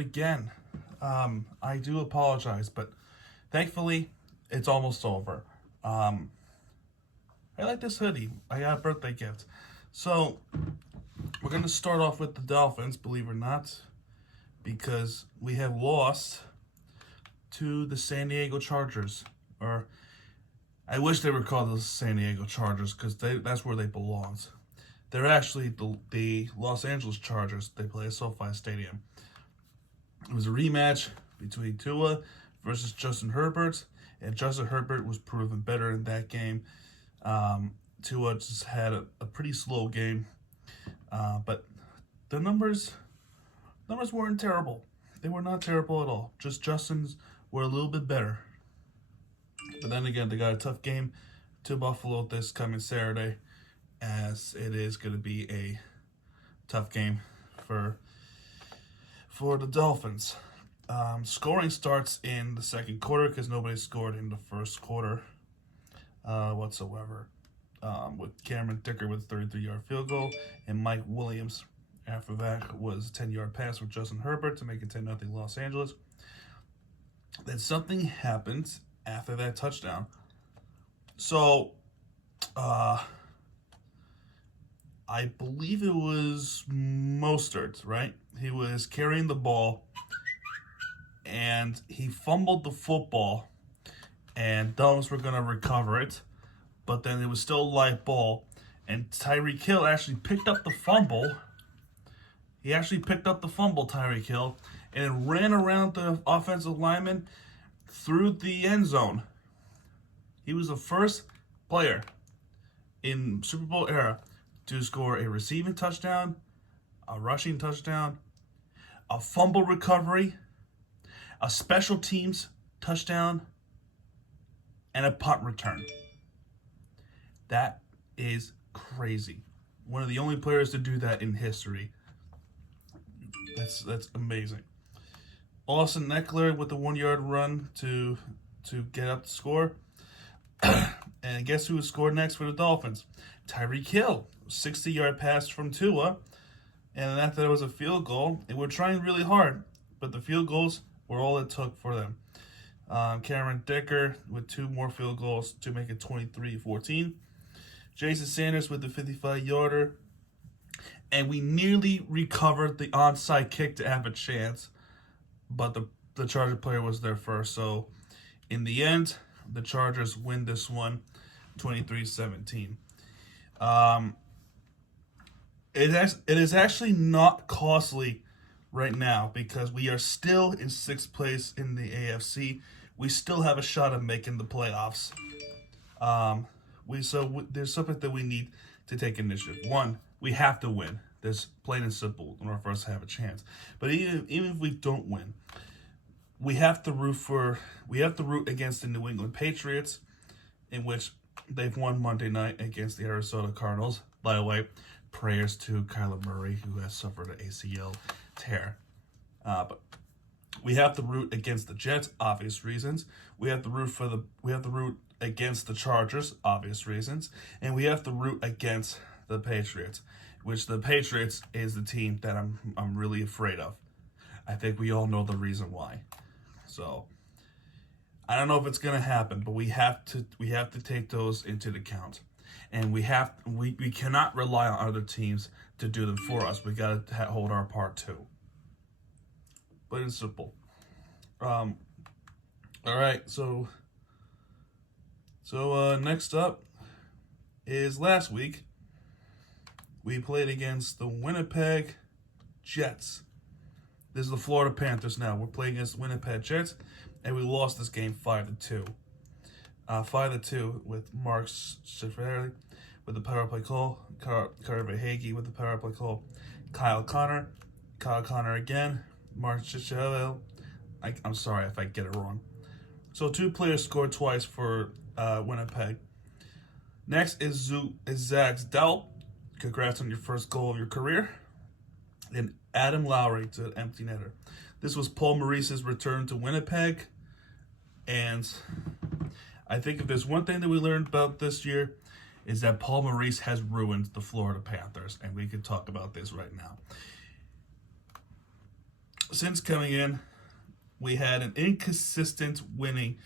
again. I do apologize, but thankfully, it's almost over. I like this hoodie. I got a birthday gift. So, we're going to start off with the Dolphins, believe it or not, because we have lost to the San Diego Chargers. Or, I wish they were called the San Diego Chargers, because that's where they belong. They're actually the Los Angeles Chargers. They play at SoFi Stadium. It was a rematch between Tua versus Justin Herbert, and Justin Herbert was proven better in that game. Tua just had a pretty slow game, but the numbers weren't terrible. They were not terrible at all. Just Justin's were a little bit better. But then again, they got a tough game to Buffalo this coming Saturday, as it is going to be a tough game for the Dolphins. Scoring starts in the second quarter because nobody scored in the first quarter whatsoever. With Cameron Dicker with a 33-yard field goal, and Mike Williams after that was a 10-yard pass with Justin Herbert to make it 10-0 Los Angeles. Then something happened after that touchdown. So, I believe it was Mostert, right? He was carrying the ball, and he fumbled the football, and Dolphins were going to recover it, but then it was still a live ball, and Tyreek Hill actually picked up the fumble. He actually picked up the fumble, Tyreek Hill, and ran around the offensive lineman through the end zone. He was the first player in Super Bowl era to score a receiving touchdown, a rushing touchdown, a fumble recovery, a special teams touchdown, and a punt return. That is crazy. One of the only players to do that in history. That's amazing. Austin Eckler with the 1-yard run to get up the score. And guess who scored next for the Dolphins? Tyreek Hill. 60-yard pass from Tua. And after that was a field goal. They were trying really hard, but the field goals were all it took for them. Cameron Dicker with 2 more field goals to make it 23-14. Jason Sanders with the 55-yarder. And we nearly recovered the onside kick to have a chance, but the Charger player was there first. So in the end, the Chargers win this one 23-17. It is actually not costly right now because we are still in 6th place in the AFC. We still have a shot at making the playoffs. There's something that we need to take initiative. One, we have to win. That's plain and simple in order for us to have a chance. But even if we don't win, we have to root against the New England Patriots, in which they've won Monday night against the Arizona Cardinals. By the way, prayers to Kyler Murray, who has suffered an ACL tear. But we have to root against the Jets, obvious reasons. We have to root against the Chargers, obvious reasons, and we have to root against the Patriots, which the Patriots is the team that I'm really afraid of. I think we all know the reason why. So I don't know if it's gonna happen, but we have to take those into account, and we cannot rely on other teams to do them for us. We gotta hold our part too. But it's simple. All right, so next up is last week. We played against the Winnipeg Jets. This is the Florida Panthers now. We're playing against the Winnipeg Jets, and we lost this game 5-2. 5-2 with Mark Schifferly with the power play call, Carver Hagee with the power play call, Kyle Connor again, Mark Schifferly. I'm sorry if I get it wrong. So 2 players scored twice for Winnipeg. Next is Zach Dell. Congrats on your first goal of your career. And Adam Lowry to an empty netter. This was Paul Maurice's return to Winnipeg. And I think if there's one thing that we learned about this year, is that Paul Maurice has ruined the Florida Panthers. And we could talk about this right now. since coming in, we had an inconsistent winning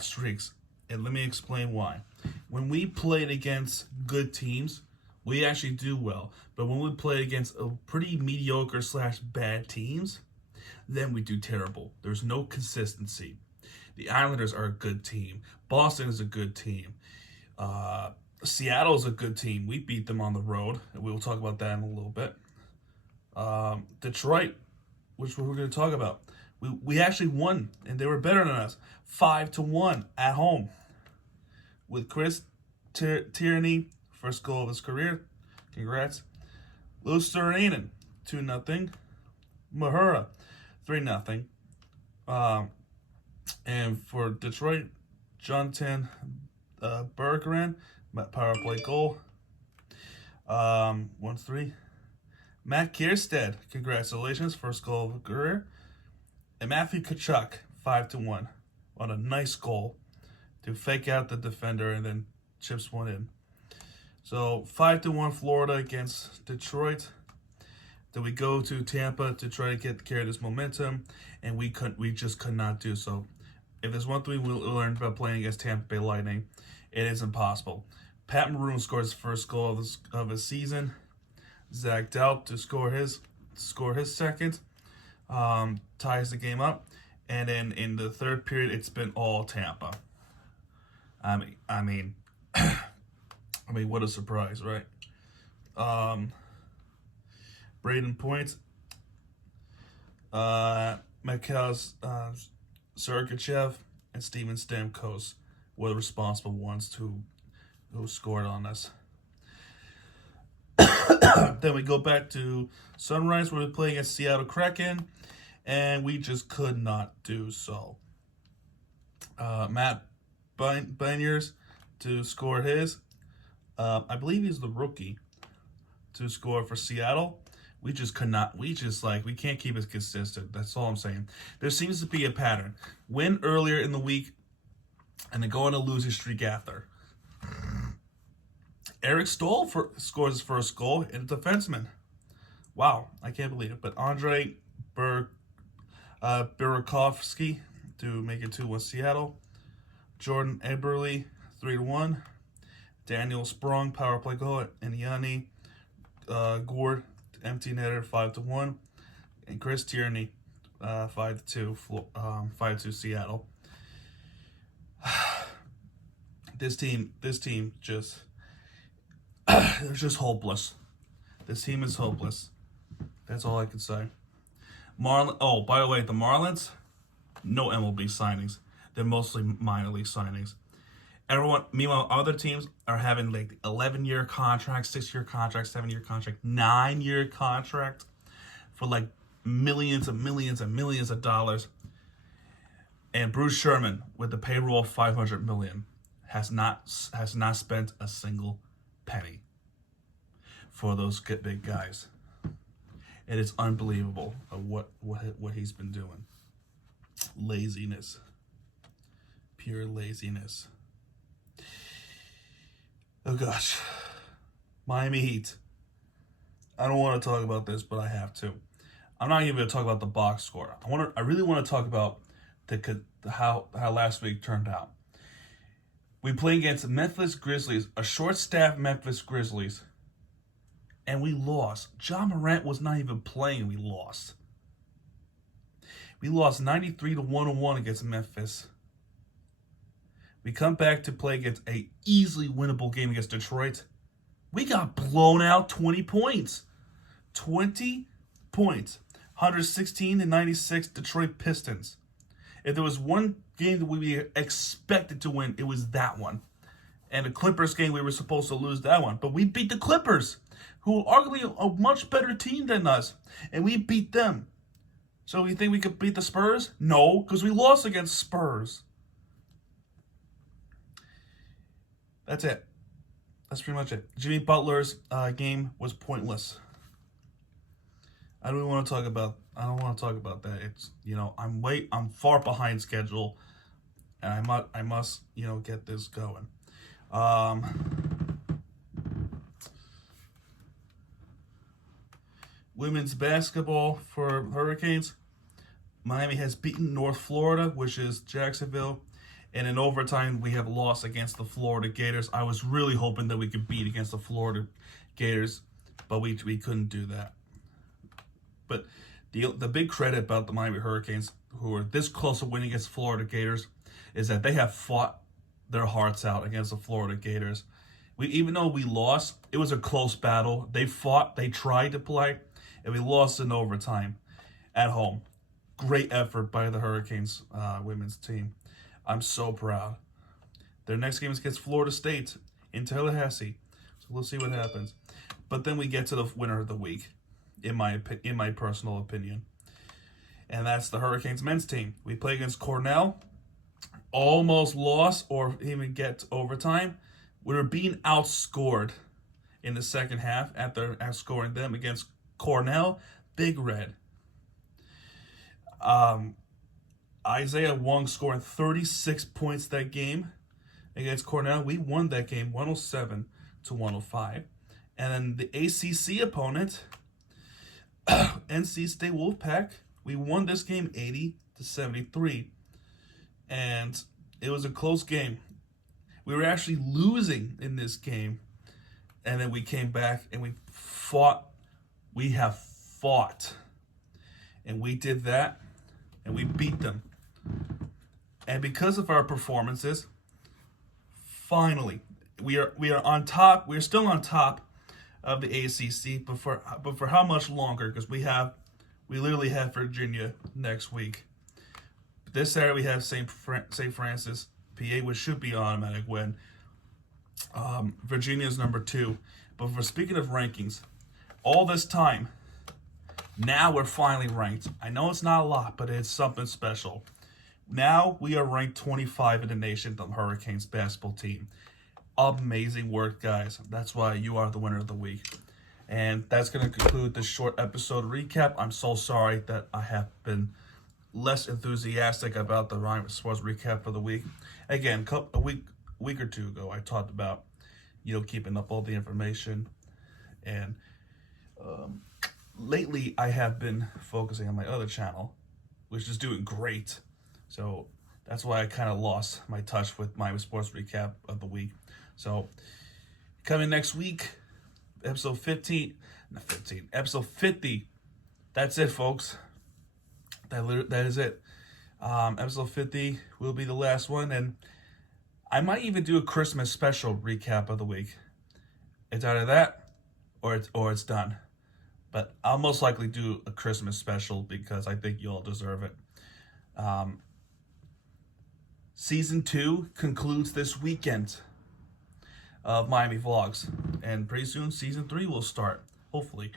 streaks. And let me explain why. When we played against good teams, we actually do well. But when we play against a pretty mediocre / bad teams, then we do terrible. There's no consistency. The Islanders are a good team. Boston is a good team. Seattle's a good team. We beat them on the road, and we'll talk about that in a little bit. Detroit, which we're going to talk about, we actually won, and they were better than us, 5-1 at home, with Chris Tierney, first goal of his career. Congrats. Luosterainen, 2-0. Mahura, 3-0. And for Detroit, Jonathan Bergeron, power play goal. 1-3. Matt Kierstead, congratulations, first goal of his career. And Matthew Tkachuk, 5-1, on a nice goal to fake out the defender and then chips one in. So 5-1 Florida against Detroit. Then we go to Tampa to try to carry this momentum, and we just could not do so. If there's one thing we learned about playing against Tampa Bay Lightning, it is impossible. Pat Maroon scores his first goal of his season. Zach Doubt to score his second, ties the game up, and then in the third period, it's been all Tampa. I mean, what a surprise, right? Braden Point, Mikhail Sergachev, and Steven Stamkos were the responsible ones who scored on us. Then we go back to Sunrise, where we play against Seattle Kraken, and we just could not do so. Matt Beniers to score his. I believe he's the rookie to score for Seattle. We just could not. We can't keep it consistent. That's all I'm saying. There seems to be a pattern. Win earlier in the week, and then go on a losing streak after. Eric Stoll scores his first goal, and a defenseman. Wow, I can't believe it. But Andrei Burakovsky to make it 2-1 Seattle. Jordan Eberle, 3-1. Daniel Sprong, power play goal. And Yanni Gourde, empty netter, 5-1. And Chris Tierney, 5-2. 5-2 Seattle. This team just they're just hopeless. This team is hopeless. That's all I can say. Oh, by the way, the Marlins, no MLB signings. They're mostly minor league signings. Meanwhile, other teams are having like 11-year contracts, 6-year contracts, 7-year contract, 9-year contract for like millions and millions and millions of dollars. And Bruce Sherman, with the payroll of $500 million, has not spent a single penny for those big guys. It is unbelievable what he's been doing. Laziness, pure laziness. Oh gosh, Miami Heat. I don't want to talk about this, but I have to. I'm not even going to talk about the box score. I really want to talk about how last week turned out. We played against Memphis Grizzlies, a short-staffed Memphis Grizzlies, and we lost. John Morant was not even playing. We lost. We lost 93-101 against Memphis. We come back to play against a easily winnable game against Detroit. We got blown out 20 points. 20 points. 116-96 Detroit Pistons. If there was one game that we expected to win, it was that one. And the Clippers game, we were supposed to lose that one. But we beat the Clippers, who are arguably a much better team than us. And we beat them. So you think we could beat the Spurs? No, because we lost against Spurs. That's it. That's pretty much it. Jimmy Butler's game was pointless. I don't want to talk about that. It's, I'm far behind schedule, and I must get this going. women's basketball for Hurricanes. Miami has beaten North Florida, which is Jacksonville. And in overtime, we have lost against the Florida Gators. I was really hoping that we could beat against the Florida Gators, but we couldn't do that. But the big credit about the Miami Hurricanes, who are this close to winning against Florida Gators, is that they have fought their hearts out against the Florida Gators. Even though we lost, it was a close battle. They fought, they tried to play, and we lost in overtime at home. Great effort by the Hurricanes women's team. I'm so proud. Their next game is against Florida State in Tallahassee. So we'll see what happens. But then we get to the winner of the week, in my personal opinion. And that's the Hurricanes men's team. We play against Cornell. Almost lost or even get to overtime. We were being outscored in the second half after outscoring them against Cornell. Big Red. Isaiah Wong scoring 36 points that game against Cornell. We won that game 107-105. And then the ACC opponent, NC State Wolfpack, we won this game 80-73. And it was a close game. We were actually losing in this game. And then we came back and we fought. We have fought. And we did that. And we beat them. And because of our performances, finally, we are on top. We're still on top of the ACC, but for how much longer? Because we literally have Virginia next week. This Saturday we have St. Francis, PA, which should be an automatic win. Virginia is number 2. But for speaking of rankings, all this time, now we're finally ranked. I know it's not a lot, but it's something special. Now we are ranked 25 in the nation, the Hurricanes basketball team. Amazing work, guys. That's why you are the winner of the week. And that's going to conclude this short episode recap. I'm so sorry that I have been less enthusiastic about the Ryan Sports recap for the week. Again, a week or two ago, I talked about, keeping up all the information. And lately, I have been focusing on my other channel, which is doing great. So that's why I kind of lost my touch with my sports recap of the week. So coming next week, episode 50. That's it, folks. That is it. Episode 50 will be the last one, and I might even do a Christmas special recap of the week. It's either that or it's done. But I'll most likely do a Christmas special because I think you all deserve it. Season 2 concludes this weekend of Miami Vlogs. And pretty soon, Season 3 will start, hopefully.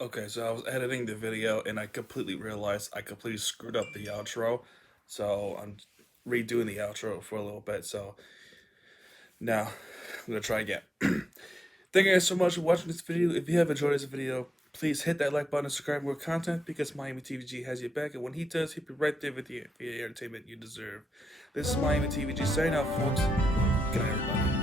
Okay, so I was editing the video, and I completely realized I completely screwed up the outro. So I'm redoing the outro for a little bit. So now I'm going to try again. Thank you guys so much for watching this video. If you have enjoyed this video, please hit that like button and subscribe for more content because Miami TVG has your back. And when he does, he'll be right there with you for the entertainment you deserve. This is Miami TVG signing out, folks. Good night, everybody.